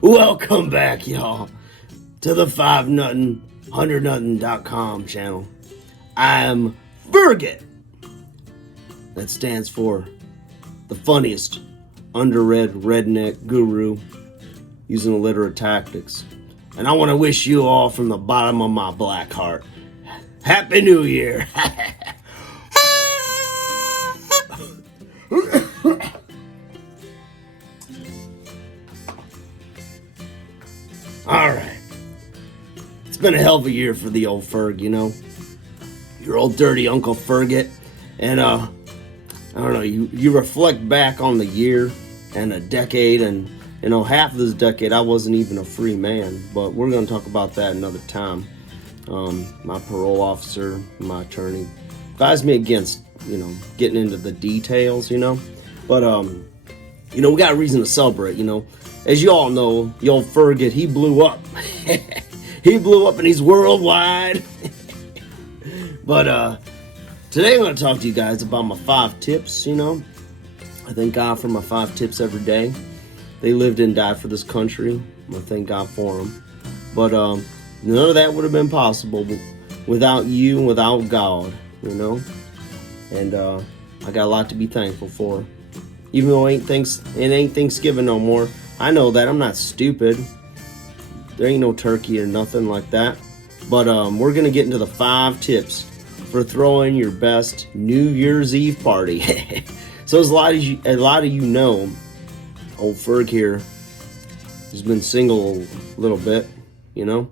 Welcome back, y'all, to the 5 Nothing 100 Nothing.com channel. I'm Ferget. That stands for the funniest underread redneck guru using illiterate tactics. And I want to wish you all from the bottom of my black heart, Happy New Year. All right. It's been a hell of a year for the old Ferg, you know. Your old dirty Uncle Ferget. And, I don't know, you reflect back on the year and a decade, and, you know, half of this decade I wasn't even a free man. But we're going to talk about that another time. My parole officer, my attorney, advised me against, you know, getting into the details, you know. But, you know, we got a reason to celebrate, you know. As you all know, the old Ferget, he blew up. He blew up and he's worldwide. But today I'm going to talk to you guys about my 5 tips, you know. I thank God for my 5 tips every day. They lived and died for this country. I thank God for them. But none of that would have been possible without you and without God, you know. And I got a lot to be thankful for. Even though it ain't Thanksgiving no more. I know that. I'm not stupid. There ain't no turkey or nothing like that. But we're going to get into the 5 tips for throwing your best New Year's Eve party. So as a lot of you know, old Ferg here has been single a little bit, you know.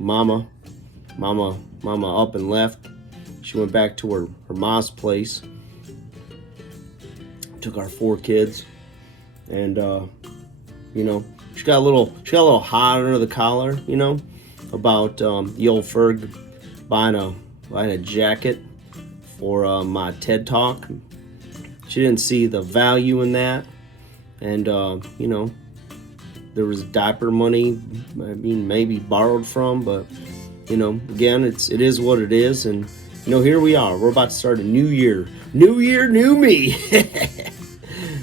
Mama up and left. She went back to her mom's place. Took our 4 kids. And, you know, she got a little hot under the collar, you know, about the old Ferg buying a jacket for my TED Talk. She didn't see the value in that. And, you know, there was diaper money, I mean, maybe borrowed from, but, you know, again, it is what it is. And, you know, here we are. We're about to start a new year. New year, new me.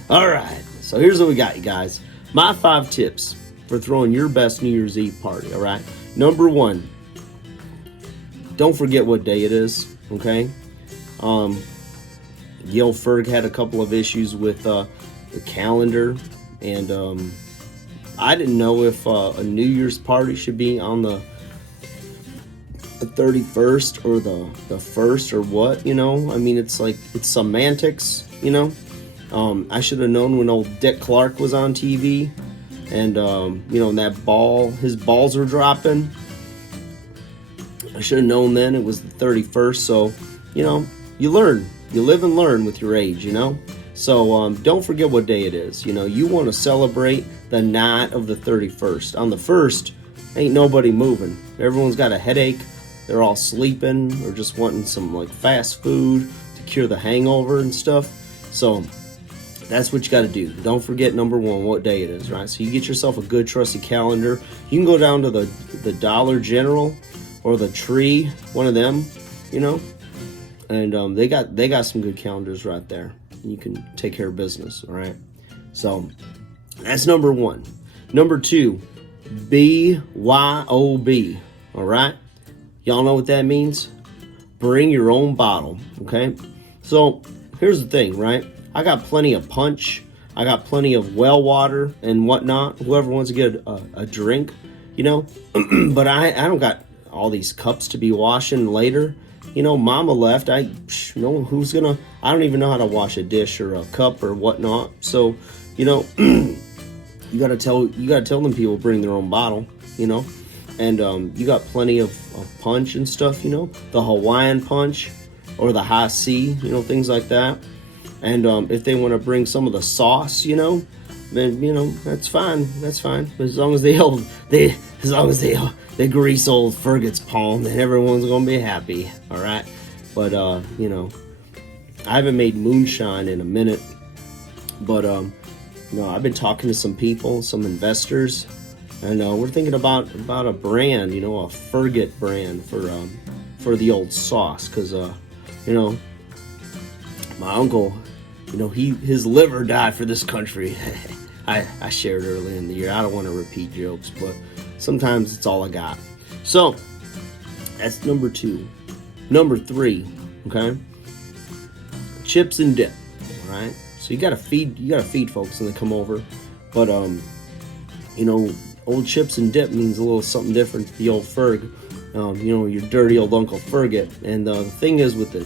All right. So here's what we got, you guys. My 5 tips for throwing your best New Year's Eve party, all right? Number 1, don't forget what day it is, okay? The old Ferg had a couple of issues with the calendar, and I didn't know if a New Year's party should be on the 31st or the 1st or what, you know? I mean, it's semantics, you know? I should have known when old Dick Clark was on TV, and you know, and his balls were dropping. I should have known then it was the 31st. So, you know, you live and learn with your age, you know. So don't forget what day it is. You know, you want to celebrate the night of the 31st. On the 1st, ain't nobody moving. Everyone's got a headache. They're all sleeping or just wanting some like fast food to cure the hangover and stuff. So that's what you got to do. Don't forget, number 1, what day it is, right? So you get yourself a good, trusty calendar. You can go down to the Dollar General or the Tree, one of them, you know. And they got some good calendars right there. You can take care of business, all right? So that's number 1. Number 2, BYOB, all right? Y'all know what that means? Bring your own bottle, okay? So here's the thing, right? I got plenty of punch. I got plenty of well water and whatnot. Whoever wants to get a drink, you know. But I don't got all these cups to be washing later. You know, Mama left. I don't even know how to wash a dish or a cup or whatnot. So, you know, you gotta tell them people bring their own bottle. You know, and you got plenty of punch and stuff. You know, the Hawaiian punch or the high C. You know, things like that. And if they want to bring some of the sauce, you know, then, you know, that's fine. That's fine. But as long as they grease old Ferget's palm, then everyone's gonna be happy. All right. But you know, I haven't made moonshine in a minute. But you know, I've been talking to some people, some investors, and we're thinking about a brand, you know, a Ferget brand for the old sauce, because you know, my uncle, his liver died for this country. I shared early in the year. I don't want to repeat jokes, but sometimes it's all I got. So that's number 2. Number 3, okay? Chips and dip. All right. So you gotta feed folks when they come over. But old chips and dip means a little something different to the old Ferg. Your dirty old Uncle Ferget. And the thing is with the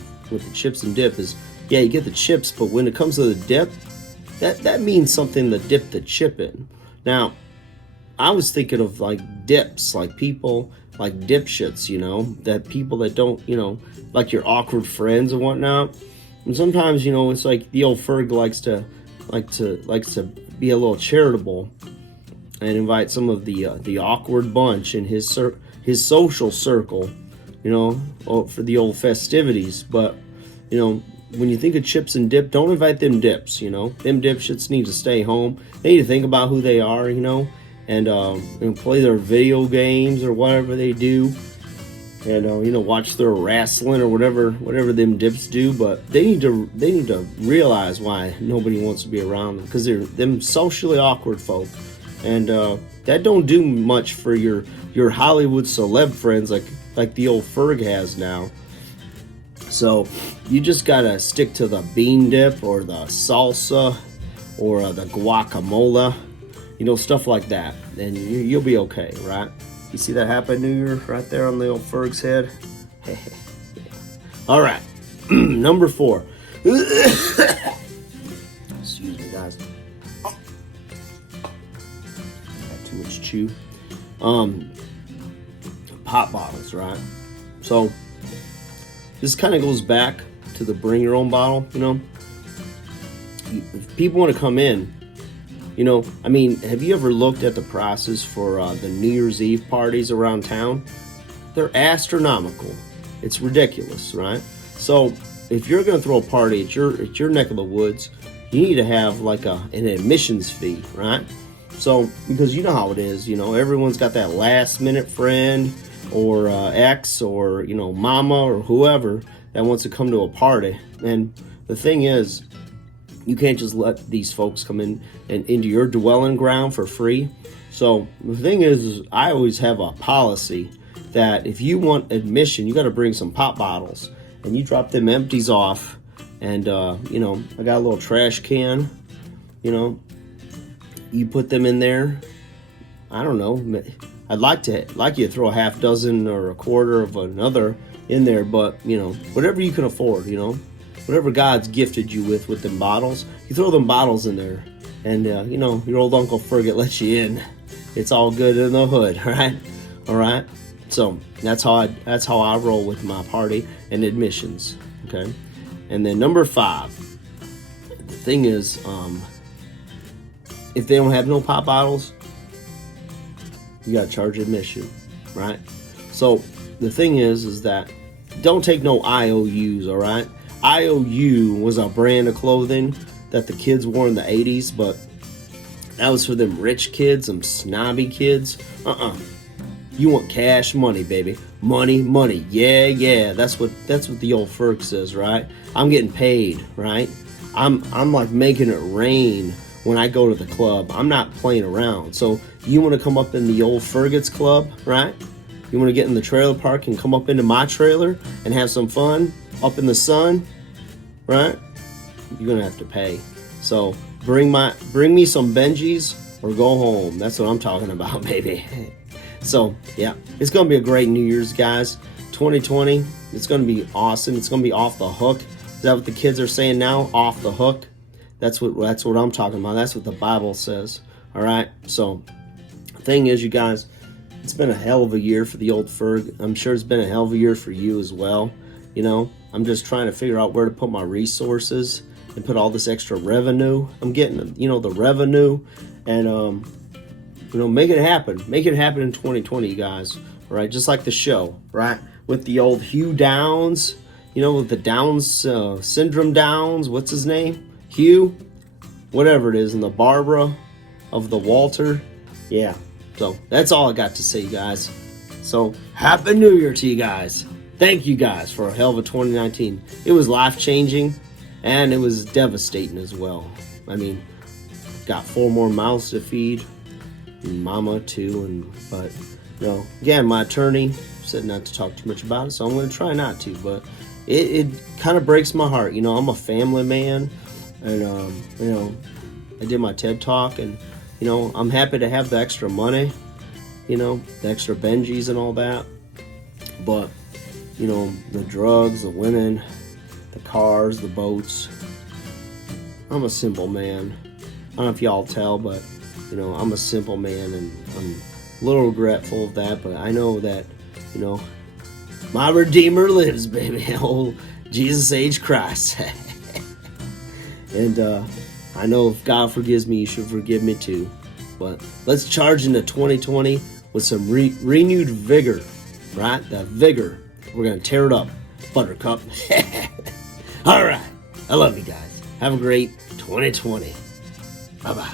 chips and dip is, yeah, you get the chips, but when it comes to the dip, that means something to dip the chip in. Now, I was thinking of like dips, like people like dipshits, that people that don't, like your awkward friends and whatnot. And sometimes, it's like the old Ferg likes to be a little charitable and invite some of the awkward bunch in his social circle, for the old festivities. But when you think of chips and dip, don't invite them dips. Them dipshits need to stay home. They need to think about who they are, and play their video games or whatever they do. And watch their wrestling or whatever them dips do, but they need to realize why nobody wants to be around them, because they're them socially awkward folk, and that don't do much for your Hollywood celeb friends like the old Ferg has now. So you just gotta stick to the bean dip or the salsa or the guacamole, stuff like that, and you'll be okay, right? You see that Happy New Year right there on the old Ferg's head? All right. Number 4. Excuse me, guys. Got too much chew. Pop bottles, right? So this kind of goes back to the bring your own bottle, If people want to come in, have you ever looked at the prices for the New Year's Eve parties around town? They're astronomical. It's ridiculous, right? So if you're going to throw a party at your neck of the woods, you need to have like an admissions fee, right? So, because you know how it is, everyone's got that last minute friend or ex or, mama or whoever that wants to come to a party. And the thing is, you can't just let these folks come in and into your dwelling ground for free. So the thing is I always have a policy that if you want admission, you got to bring some pop bottles, and you drop them empties off. And I got a little trash can. You put them in there. I don't know. I'd like you to throw a half dozen or a quarter of another in there, but whatever you can afford. Whatever God's gifted you with them bottles, you throw them bottles in there, and your old Uncle Ferget lets you in. It's all good in the hood, right? All right. So that's how I roll with my party and admissions. Okay. And then number 5, the thing is, if they don't have no pop bottles, you gotta charge admission, right? So the thing is that don't take no IOUs. All right. IOU was a brand of clothing that the kids wore in the 80s, but that was for them rich kids, them snobby kids. You want cash money, baby. Money. Yeah. That's what the old Ferg says, right? I'm getting paid, right? I'm like making it rain when I go to the club. I'm not playing around. So you want to come up in the old Ferget's club, right? You want to get in the trailer park and come up into my trailer and have some fun up in the sun, right? You're gonna have to pay. So bring me some Benjis or go home. That's what I'm talking about, baby. So yeah, it's gonna be a great New Year's, guys. 2020, it's gonna be awesome. It's gonna be off the hook. Is that what the kids are saying now? Off the hook. That's what I'm talking about. That's what the Bible says. All right. So the thing is, you guys, it's been a hell of a year for the old Ferg. I'm sure it's been a hell of a year for you as well. I'm just trying to figure out where to put my resources and put all this extra revenue I'm getting, the revenue, and make it happen. Make it happen in 2020, you guys. All right, just like the show, right? With the old Hugh Downs, with the Downs syndrome Downs. What's his name? Hugh, whatever it is, and the Barbara of the Walter. Yeah. So that's all I got to say, guys. So Happy New Year to you guys. Thank you guys for a hell of a 2019. It was life-changing. And it was devastating as well. I mean, got 4 more mouths to feed, and mama too, but again, my attorney said not to talk too much about it, so I'm going to try not to, but it kind of breaks my heart. I'm a family man, and I did my TED Talk, and I'm happy to have the extra money, the extra Benjis and all that, but the drugs, the women, the cars, the boats. I'm a simple man. I don't know if y'all tell, but I'm a simple man, and I'm a little regretful of that, but I know that my Redeemer lives, baby. Oh, Jesus H. Christ. And I know if God forgives me, you should forgive me too. But let's charge into 2020 with some renewed vigor, right? That vigor. We're going to tear it up, Buttercup. All right. I love you guys. Have a great 2020. Bye-bye.